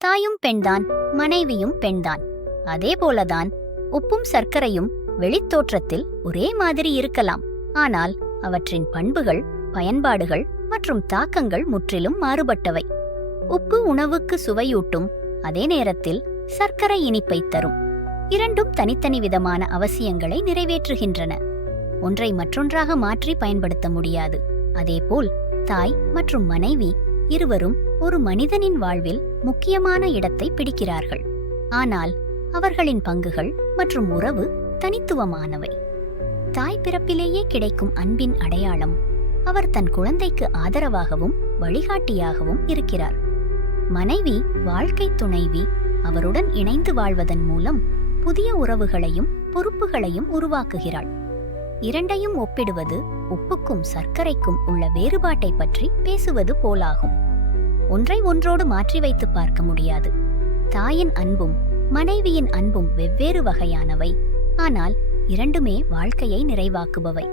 தாயும் பெண்தான், மனைவியும் பெண்தான். அதே போலதான் உப்பும் சர்க்கரையும் வெளித்தோற்றத்தில் ஒரே மாதிரி இருக்கலாம். ஆனால் அவற்றின் பண்புகள், பயன்பாடுகள் மற்றும் தாக்கங்கள் முற்றிலும் மாறுபட்டவை. உப்பு உணவுக்கு சுவையூட்டும், அதே நேரத்தில் சர்க்கரை இனிப்பை தரும். இரண்டும் தனித்தனி விதமான அவசியங்களை நிறைவேற்றுகின்றன. ஒன்றை மற்றொன்றாக மாற்றி பயன்படுத்த முடியாது. அதேபோல் தாய் மற்றும் மனைவி இருவரும் ஒரு மனிதனின் வாழ்வில் முக்கியமான இடத்தை பிடிக்கிறார்கள். ஆனால் அவர்களின் பங்குகள் மற்றும் உறவு தனித்துவமானவை. தாய் பிறப்பிலேயே கிடைக்கும் அன்பின் அடையாளம் அவர் தன் குழந்தைக்கு ஆதரவாகவும் வழிகாட்டியாகவும் இருக்கிறார். மனைவி வாழ்க்கை துணைவி, அவருடன் இணைந்து வாழ்வதன் மூலம் புதிய உறவுகளையும் பொறுப்புகளையும் உருவாக்குகிறாள். இரண்டையும் ஒப்பிடுவது உப்புக்கும் சர்க்கரைக்கும் உள்ள வேறுபாட்டை பற்றி பேசுவது போலாகும். ஒன்றை ஒன்றோடு மாற்றி வைத்து பார்க்க முடியாது. தாயின் அன்பும் மனைவியின் அன்பும் வெவ்வேறு வகையானவை. ஆனால் இரண்டுமே வாழ்க்கையை நிறைவாக்குபவை.